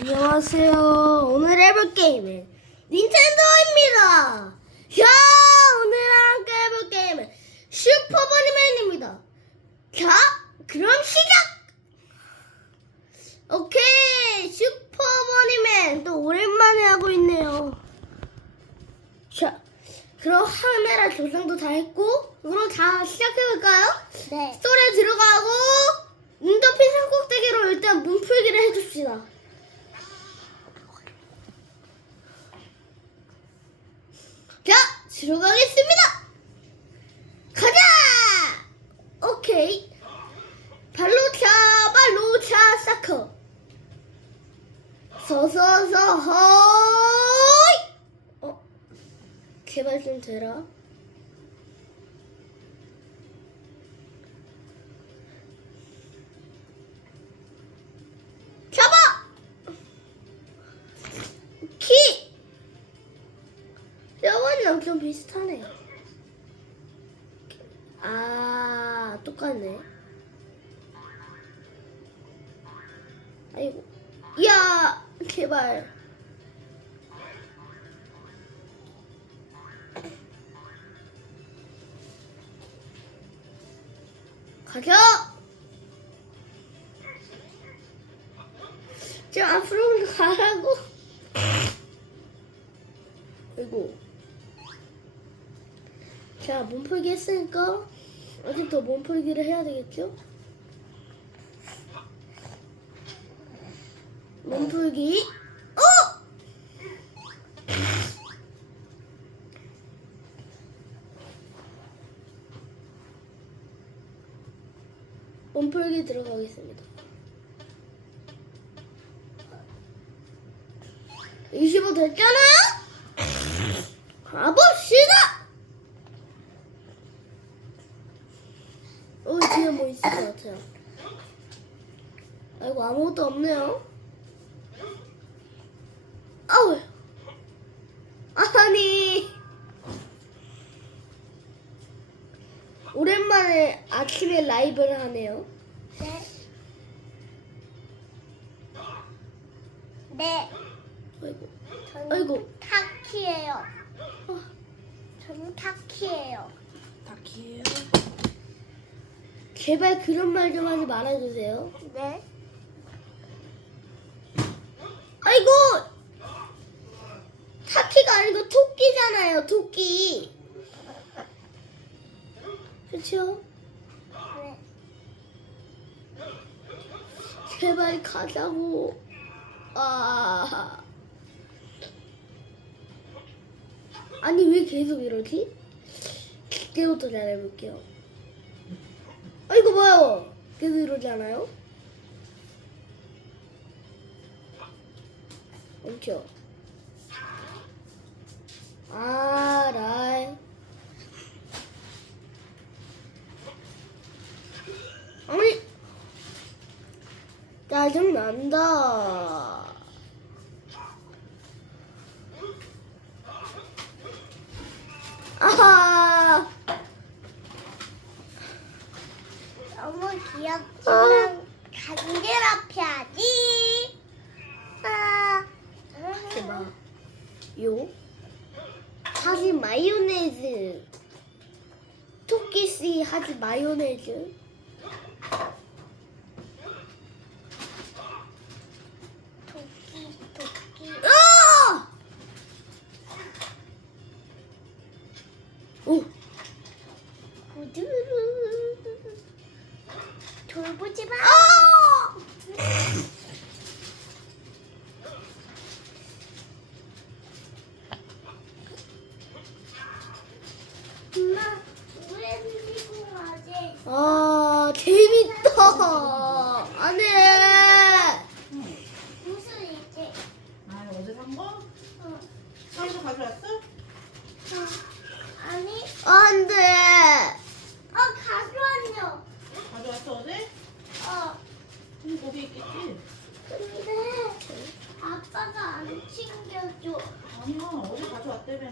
안녕하세요. 오늘 해볼 게임은 닌텐도입니다. 자, 오늘 함께 해볼 게임은 슈퍼버니맨입니다. 자, 그럼 시작! 오케이, 슈퍼버니맨 또 오랜만에 하고 있네요. 자, 그럼 카메라 조정도 다 했고, 그럼 다 시작해볼까요? 네. 스토리에 들어가고, 눈높이 산꼭대기로 일단 문풀기를 해줍시다. 자, 들어가겠습니다. 가자! 오케이. 발로 차, 발로 차, 사커. 서서서, 허이! 어, 개발 좀 되라. 비슷하네요. 아, 똑같네. 아이고. 야, 제발. 가자! 저 앞으로 가라고. 몸풀기 했으니까 아직 더 몸풀기를 해야 되겠죠? 몸풀기. 어! 몸풀기 들어가겠습니다. 25 됐잖아요? 가봅시다! 어, 뒤에 뭐 있을 것 같아요. 아이고, 아무것도 없네요. 아우! 아니! 오랜만에 아침에 라이브를 하네요. 제발 그런 말 좀 하지 말아주세요. 네. 아이고! 타키가 아니고 토끼잖아요, 토끼. 그쵸? 네. 제발 가자고. 아. 아니, 왜 계속 이러지? 그때부터 잘해볼게요. 아이고, 뭐요? 계속 이러지 않아요? 멈춰. 아, 라이. 아니, 짜증난다. 마요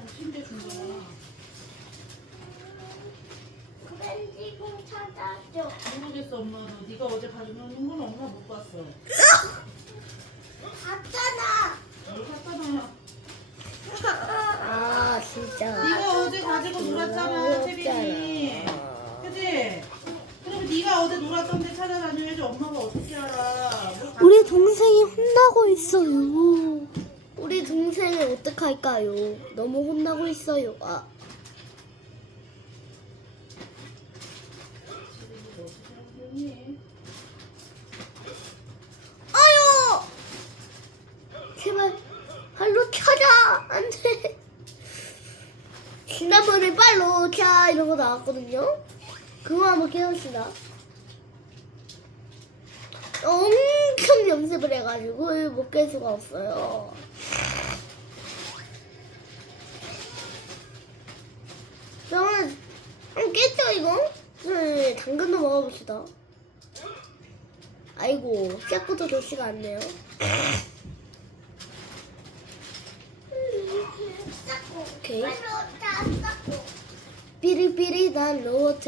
가져왔다며 챙겨준 거야 그랜지공 찾아줘. 모르겠어 엄마도 네가 어제 가져온 건 엄마 못 봤어 봤잖아. 뭘 샀잖아요. 아 진짜. 네가 어제 가지고 놀았잖아, 채빈이. 그지? 그러면 네가 어제 놀았던 데 찾아다녀야지 엄마가 어떻게 알아? 뭘 가- 우리 동생이 혼나고 있어요. 우리 동생을 어떡할까요? 너무 혼나고 있어요. 아. 아유! 제발 발로 켜자! 안 돼! 지난번에 발로 켜 이런 거 나왔거든요? 그거 한번 깨봅시다. 엄청 연습을 해가지고 못 깰 수가 없어요. 그러면 음, 깼죠 이거? 네, 당근도 먹어 봅시다. 아이고 시작부터 않네요. 쌌고. 오케이. 쌌고. 삐리삐리단 로봇.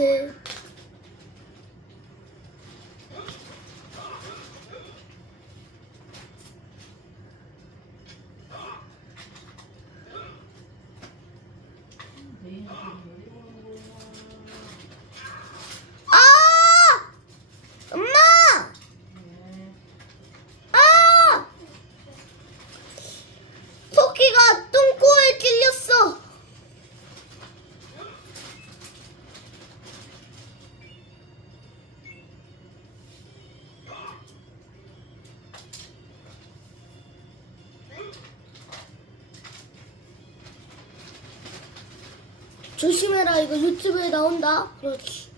조심해라 이거 유튜브에 나온다. 그렇지.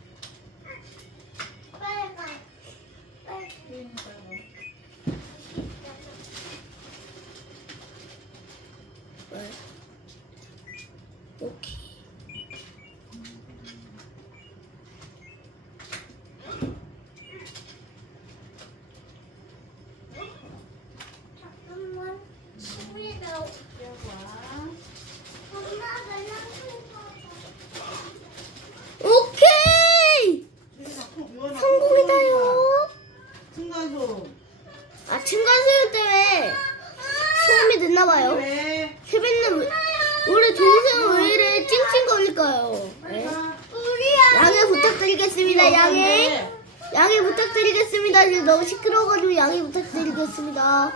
빨간. 빨간. 채빈이가 왜? 오케이. 잠깐만. 침이 나오. 와. 엄마가 양손 오케이! 성공이다요. 아, 층간소음 때문에 소음이 됐나 봐요. 왜? 세빈님, 왜- 우리 동생은 왜 이래 찡찡 거릴까요? 빨리 네? 가. 양해 부탁드리겠습니다, 양해. 양해 부탁드리겠습니다. 지금 너무 시끄러워가지고 양해 부탁드리겠습니다.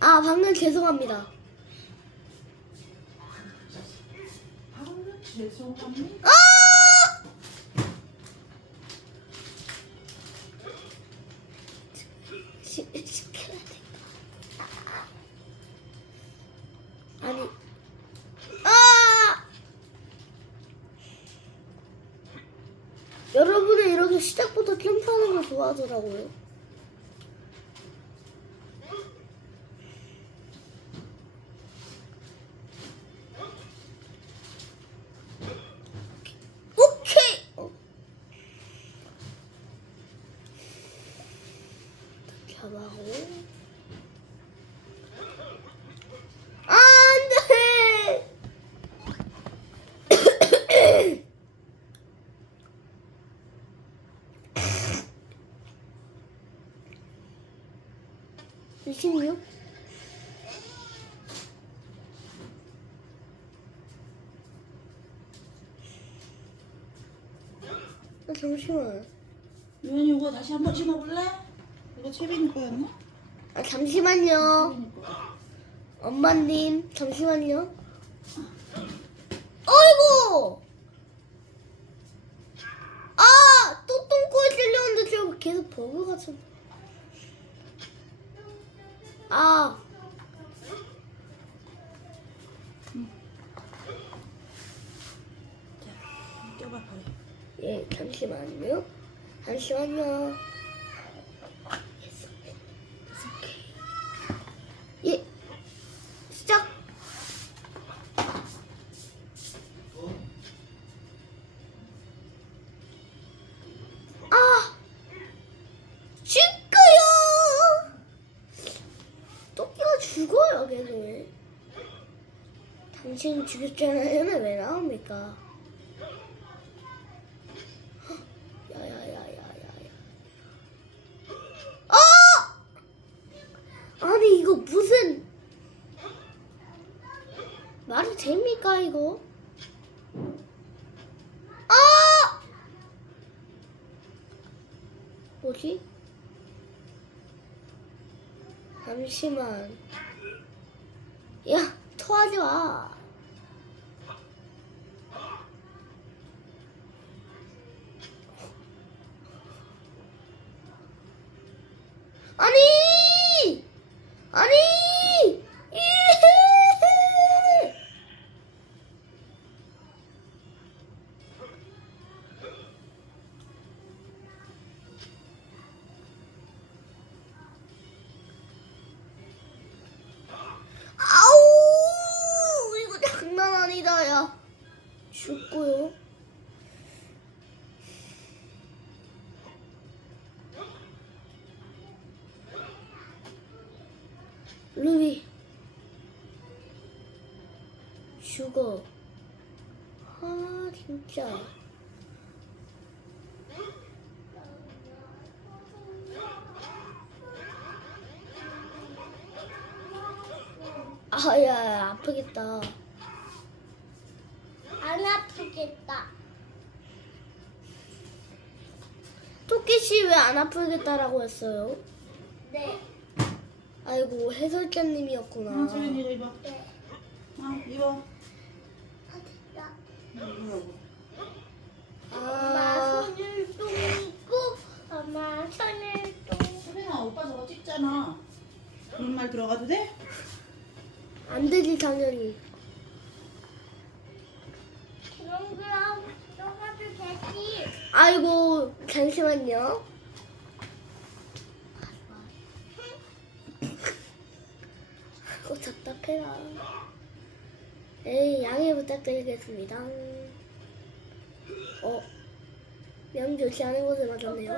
아, 방금 죄송합니다. 방금 죄송합니다. 아! 시, 시켜야 돼. 아니. 아! 여러분은 이렇게 시작부터 캠프하는 걸 좋아하더라고요. 16? 아, 잠시만. 유현이 이거 다시 한 번씩 먹을래? 이거 채빈이 거였나? 아, 잠시만요. 엄마님, 잠시만요. 어이구! 아! 또 똥꼬에 찔렸는데 지금 계속 버그가 좀. 잠시만요. 잠시만요. 예, 시작. 아, 죽어요. 토끼가 죽어요, 걔는. 당신 죽였잖아요. 왜 나옵니까? 야야야야야야. 이거 무슨 말이 됩니까 이거? 아! 뭐지? 잠시만. 야, 토하지 마. 아니! 죽고요. 루비. 죽어. 아, 진짜. 아, 야, 야, 아프겠다. 안 아프겠다. 토끼 씨 왜 안 아프겠다라고 했어요? 네. 아이고, 해설자님이었구나. 아, 채린이 이거 입어. 네. 아, 입어. 아, 됐다. 입으라고. 엄마 아, 손을 똥 있고 엄마 손을 똥. 채린아, 오빠 저거 찍잖아. 그런 말 들어가도 돼? 안 되지, 당연히. 그럼 그럼 떠가도 되지. 아이고, 잠시만요. 아이고, 답답해라. 에이, 양해 부탁드리겠습니다. 어, 명 좋지 않은 곳에 맞았네요.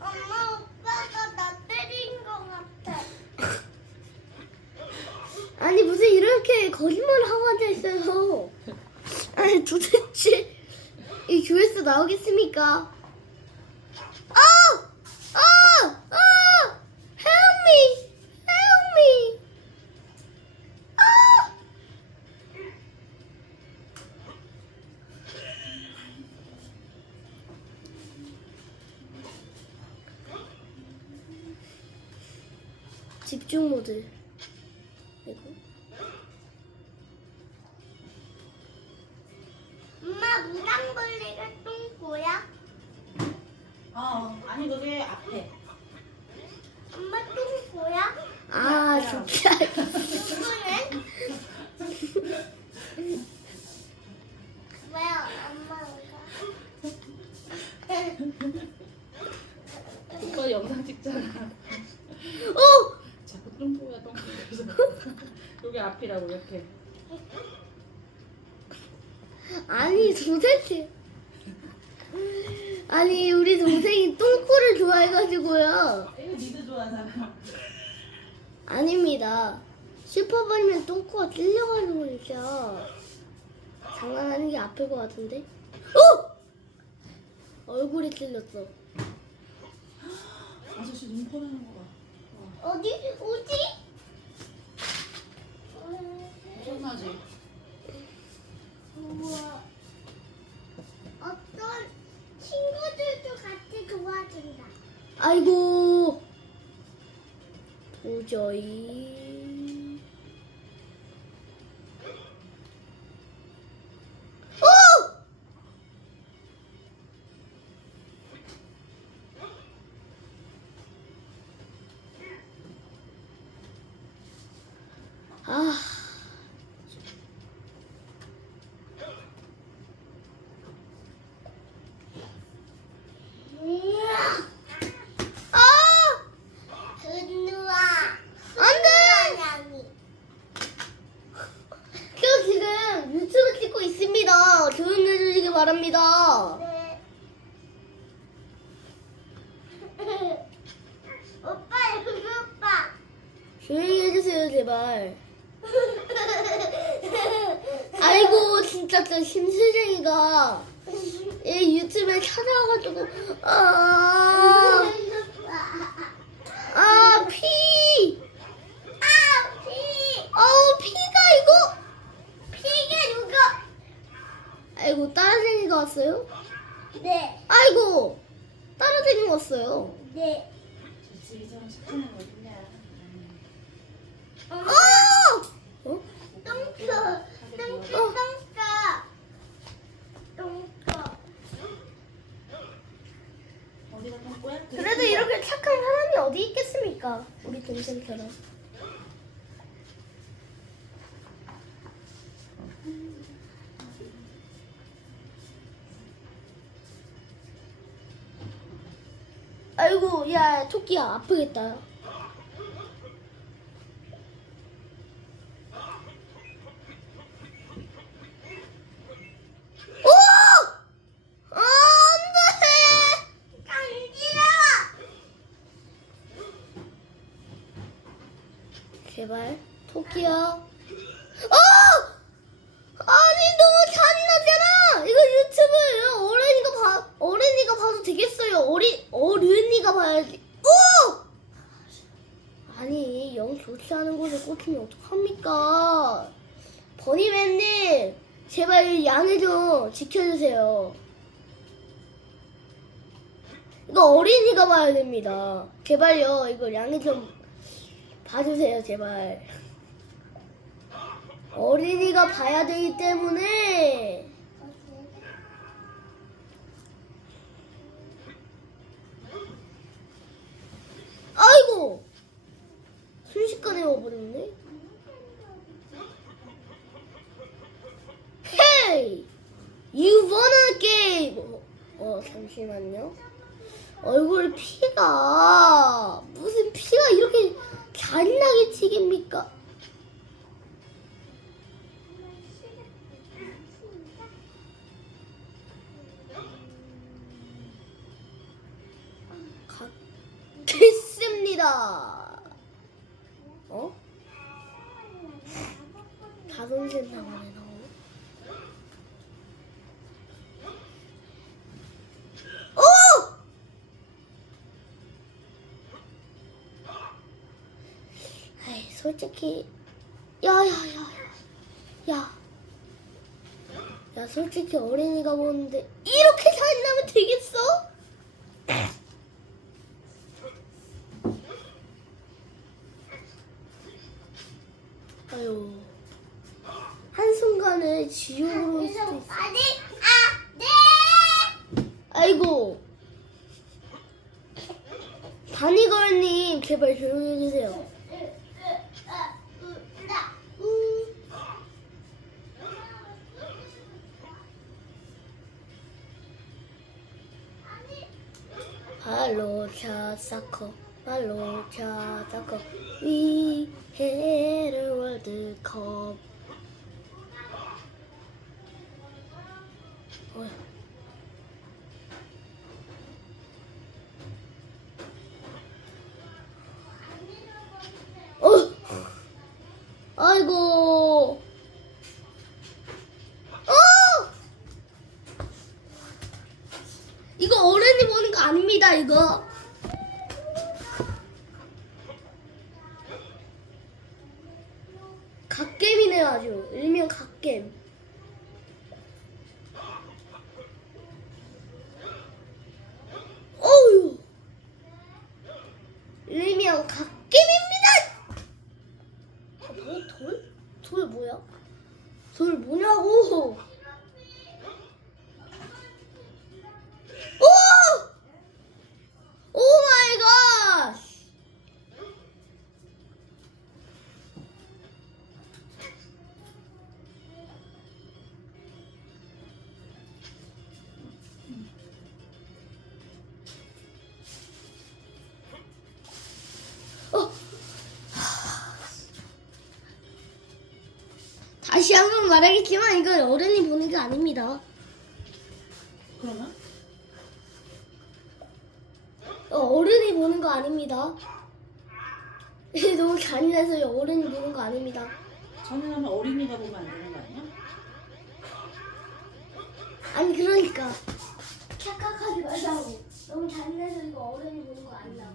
엄마 오빠가 나 때린 것 같아. 아니, 무슨 이렇게 거짓말을 하고 앉아있어요. 아니, 도대체 이 조회수 나오겠습니까? 아! 아! 아! Help me! Help me! 아! 집중 모드. 이거. 엄 아니 우리 동생이 똥꼬를 좋아해가지고요 이거 니도 좋아하잖아. 아닙니다 슈퍼버리면 똥꼬가 찔려가지고 진짜 장난하는 게 아플 것 같은데 어! 얼굴이 찔렸어 아저씨 눈 퍼내는 거 봐. 어디? 어디? 엄청나지? 우와. 어떤 친구들도 같이 도와준다. 아이고 도저히 어! 아 아! 조용히 해주세요 제발 아이고 진짜 저 심술쟁이가 얘 유튜브에 찾아와가지고 아, 아 피! 아, 피! 어우 피가 이거! 피가 누가? 아이고 따라생이가 왔어요? 네. 아이고 따라생이 왔어요. 네. 저 집이 좀 시끄러운 거 같은데. 어? 똥싸. 똥싸. 똥싸. 똥싸. 어디가 똥 거야? 그래도 이렇게 착한 사람이 어디 있겠습니까? 우리 동생처럼. 아이고, 야, 토끼야, 아프겠다. 오! 안 돼! 간지러워. 제발 토끼야. 어! 아니 너무 잔인하잖아. 이거 유튜브예요. 어른이가 봐 어른이가 봐도 되겠어요. 어리 봐야지. 오! 아니 영 좋지 않은 곳에 꽂히면 어떡합니까? 버니맨님 제발 양해 좀 지켜주세요. 이거 어린이가 봐야 됩니다. 제발요. 이거 양해 좀 봐주세요, 제발. 어린이가 봐야 되기 때문에 아이고 순식간에 와버렸네. 헤이, you wanna game? 어, 어 잠시만요. 얼굴 피가 무슨 피가 이렇게 잔인하게 튀깁니까? 솔직히 야야야야 야. 야 솔직히 어린이가 보는데 이렇게 잔인하면 되겠어? 아유 한순간에 지옥으로 올 수도 있어 아니. 아. 네. 아이고 다니걸님 제발 조용히 할로 차사커 할로 차사커 We had a world cup 어 일 다시 한 번 말하겠지만 이건 어른이 보는 게 아닙니다. 그러면? 어, 어른이 보는 거 아닙니다. 너무 잔인해서 어른이 보는 거 아닙니다. 전에는 어린이가 보면 안 되는 거 아니야? 아니 그러니까 착각하지 말자고. 너무 잔인해서 이거 어른이 보는 거 아니야.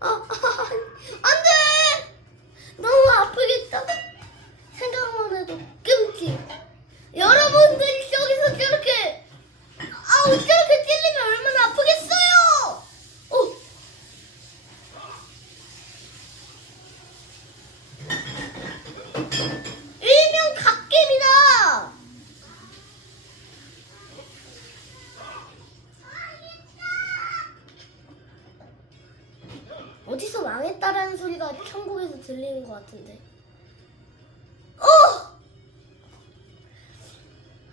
아, 아프겠다. 생각만 하나도 끊지. 여러분들이 저기서 저렇게 아우 저렇게 찔리면 얼마나 아프겠어요. 어. 일명 갓겜이다. 어디서 망했다라는 소리가 천국에서 들리는 것 같은데. 어!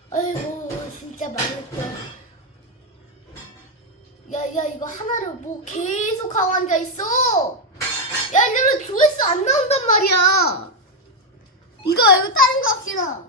아이고 진짜 망했다. 하나를 뭐 계속 하고 앉아 있어. 야, 이제는 조회수 안 나온단 말이야. 이거 말고 다른 거 합시다.